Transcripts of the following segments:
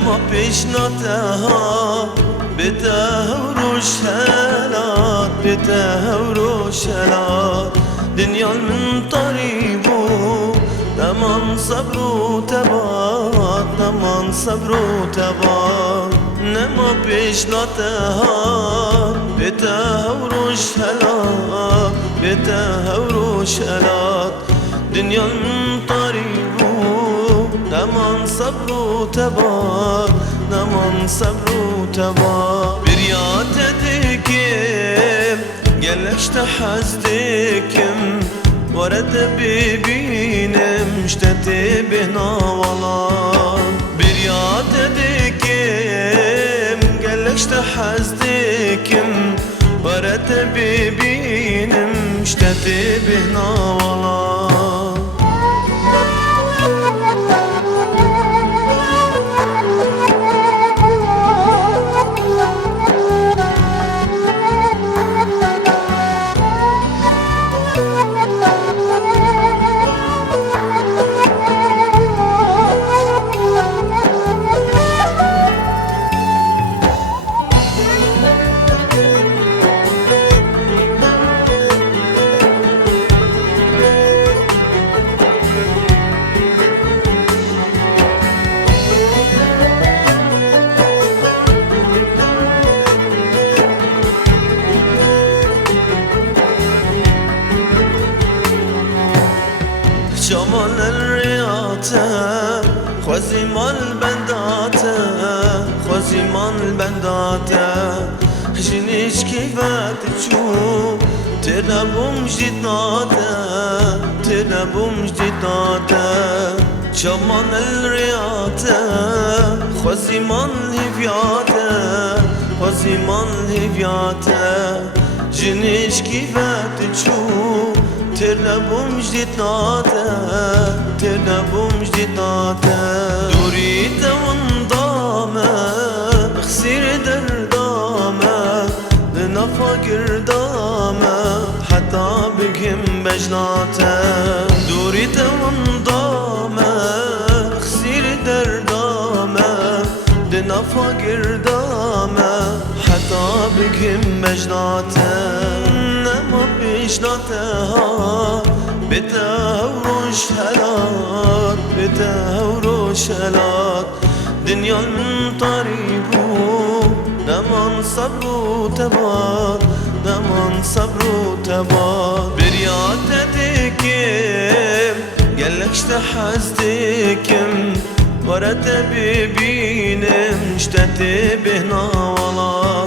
نما پیشناتها بتهور شلات بتهور شلات دنيا من طريبو تمام صبر وتبات تمام صبر وتبات نما پیشناتها بتهور شلات بتهور شلات دنيا من طريبو نمان صبر وتبات نمان صبر وتبات بريات دكم قلش تحزدكم ورد ببينم اشتتي بهنا والله بريات دكم قلش تحزدكم ورد ببينم اشتتي بهنا والله جمال الرياته خوزي مال بنداته خوزي مال بنداته جنيش كيفات تشوف تنبوم جديداته تنبوم جديداته جمال الرياته خوزي مال هفياته خوزي مال هفياته جنيش كيفات تشوف ترنبوم جديداته ترنبوم جديداته دوريت وانضامه خسير دردامه لنفا قردامه حتى بقهم بجناته دوريت وانضامه خسير دردامه لنفا قردامه حتى بقهم بجناته نما پیشناتها بتهور شلات بتهور شلات دنيا من طريبو نمان صبر وتبات نمان صبر وتبات برياتتكم قلكش تحزتكم ورد ببينم اشتتي بهنا والله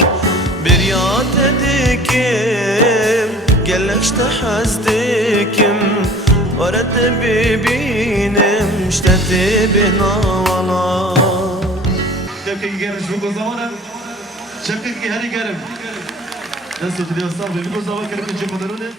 برياتتكم قلكش تحزتكم ورد ببينم اشتتي بهنا والله شبكة جارم شبكة زمانة شبكة هاري جارم ناس تدري الصعب بيقول زمان كانوا كنت شبكة درونه